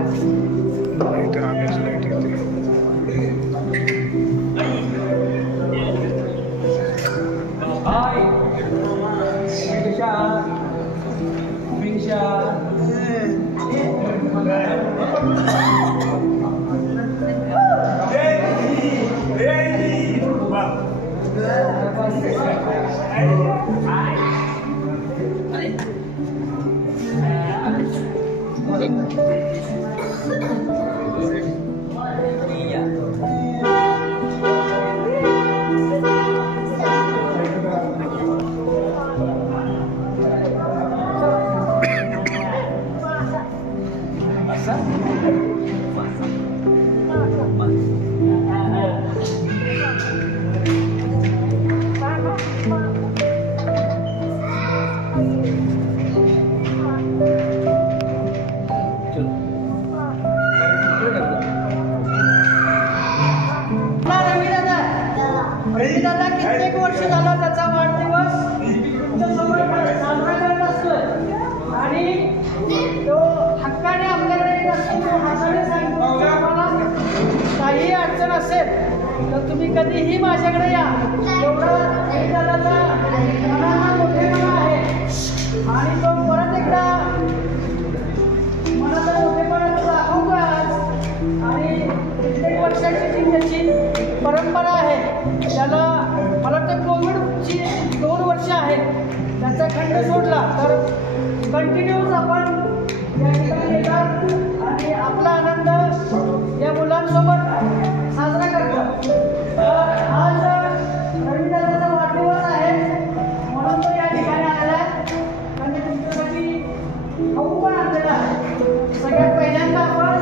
इतर आम्हीच लाईट येते. रविदादा कित्येक वर्ष झाला त्याचा वाढदिवस साजरा करत असतोय आणि तो हक्काने आपल्याकडे येत असतो. तो हक्काने सांगतो आम्हाला काही अडचण असेल तर तुम्ही कधीही माझ्याकडे या. एवढा रविदादाचा मनाला मोठेपणा आहे आणि तो परत एकदा मनाचा मोठेपणा दाखवतो आज. आणि कित्येक वर्षाची जी त्याची परंपरा आहे त्याला मला वाटतं कोविडची 2 वर्ष आहेत त्याचा खंड सोडला तर कंटिन्यूस आपण या ठिकाणी येतात आणि आपला आनंद या मुलांसोबत साजरा करतो. आज रविदादाचा वाढदिवस आहे म्हणून तो या ठिकाणी आलेला आहे आणि तुमच्यासाठी खाऊ पण आणलेला आहे. सगळ्यात पहिल्यांदा आपण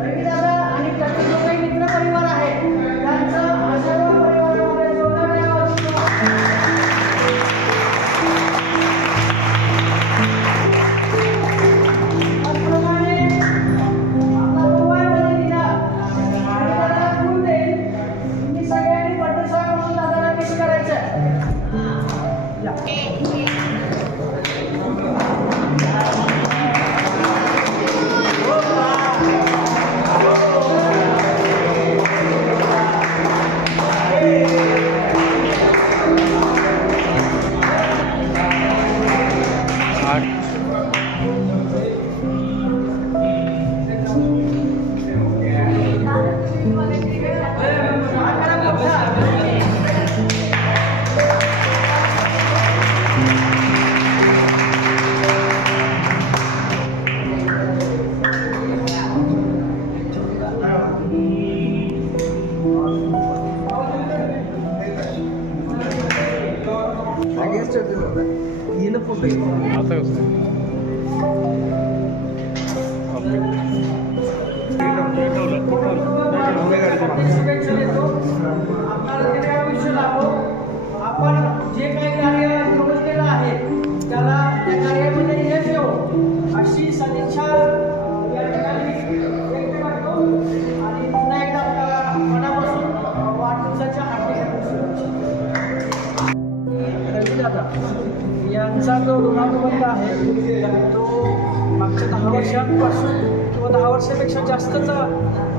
रविदादा आणि त्याचे जो काही मित्रपरिवार आहे त्यांचा आशीर्वाद परिवारामध्ये जोरदार द्यावा. त्याचप्रमाणे आपला मोबाईल मध्ये दिला रविदादाला फोन देईल. तुम्ही सगळ्यांनी बड्डेसॉय म्हणून दादाला विश करायचं आहे. आपण जे काही कार्य प्रवेश केलं आहे त्याला त्या कार्यामध्ये यश येवो अशी सदिच्छा या ठिकाणी व्यक्त करतो आणि पुन्हा एकदा आपल्याला मनापासून वाढदिवसाच्या हार्दिक शुभेच्छा. रविदादा यांचा जो ऋणानुबंध आहे तो मागच्या 10 वर्षांपासून किंवा 10 वर्षापेक्षा जास्तचा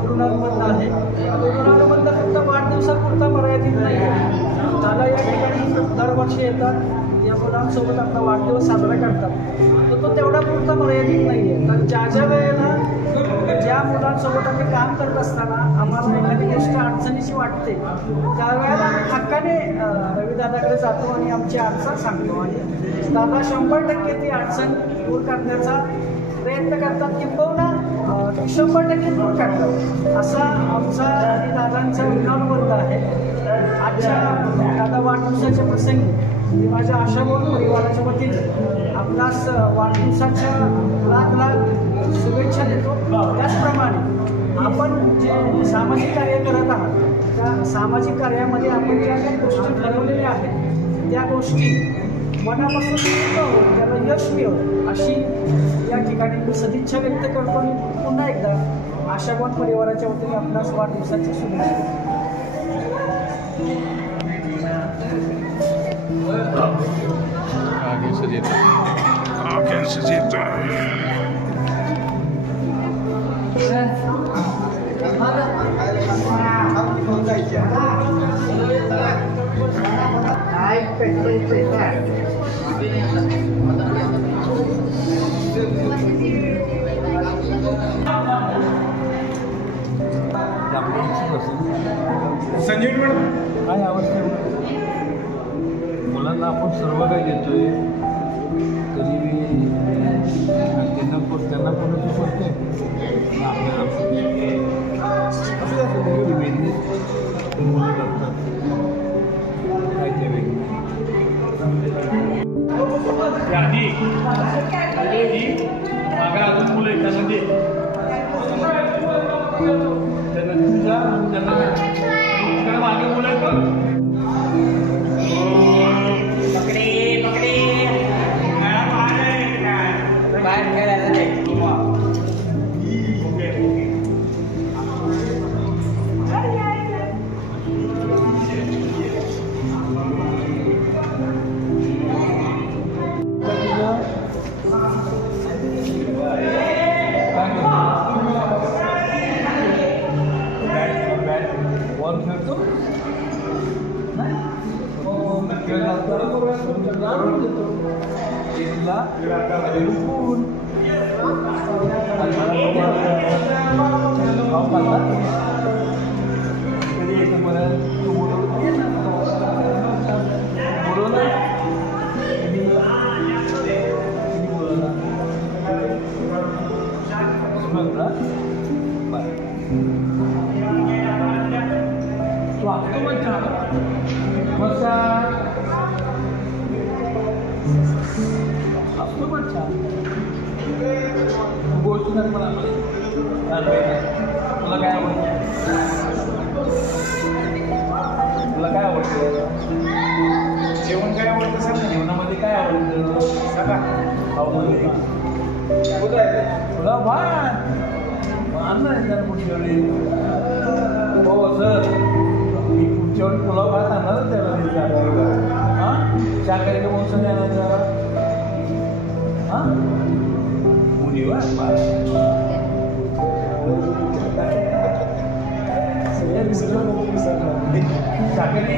ऋणानुबंध आहे. तो ऋणानुबंध फक्त वाढदिवसापुरता मर्यादित नाही आहे. दादा या ठिकाणी दरवर्षी येतात या मुलांसोबत आपला वाढदिवस साजरा करतात तर तो तेवढा पुरता मर्यादित नाही आहे. तर ज्या वेळेला ज्या मुलांसोबत आम्ही काम करत असताना आम्हाला एखादी गोष्ट अडचणीची वाटते त्यावेळेला आम्ही हक्काने रविदादाकडे जातो आणि आमची अडचण सांगतो आणि दादा 100% ती अडचण दूर करण्याचा प्रयत्न करतात किंबहुना 100% दूर करतात. असा आमचा आणि दादांचा ऋणानुबंध आहे. आजच्या दादा वाढदिवसाच्या प्रसंगी मी माझ्या आशाभोग परिवाराच्या वतीने आपणास वाढदिवसाच्या लाख शुभेच्छा देतो. त्याचप्रमाणे आपण जे सामाजिक कार्य करत आहात त्या सामाजिक कार्यामध्ये आपण ज्या काही गोष्टी ठरवलेल्या आहेत त्या गोष्टी मनापासून त्याला यश मिळो अशी या ठिकाणी मी सदिच्छा व्यक्त करतो आणि पुन्हा एकदा आशाभोग परिवाराच्या वतीने आपणास वाढदिवसाच्या शुभेच्छा. आगे से जीता संजीव मॅडम काय अवस्था मुलांना आपण सर्व काही देतोय तरी त्यांना कोणाची पडते मुलं करतात काय ते आधी मागा अजून मुलं आहेत त्यांना मागे मुलं आहेत बाहेर खेळायला जायचं बॉल खेळतो waktu macam masa waktu macam gosu dari mana dari lagay awal जेवण काय आवडतं सर जेवणामध्ये काय आवडतं सांगा पावभाजी तुला भात अन्न आहे जरा पुढच्या वेळी हो सर मी पुढच्या वेळी पुलाव भात आणणार त्याला हां शाकाहारी का मौसम येणार जरा हां मुली वा शाकाहारी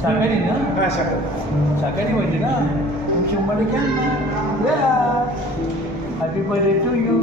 शाकाहारी ना हां शाकाहारी पाहिजे ना तुमची उंमर घ्या ना हॅपी बर्थडे टू यू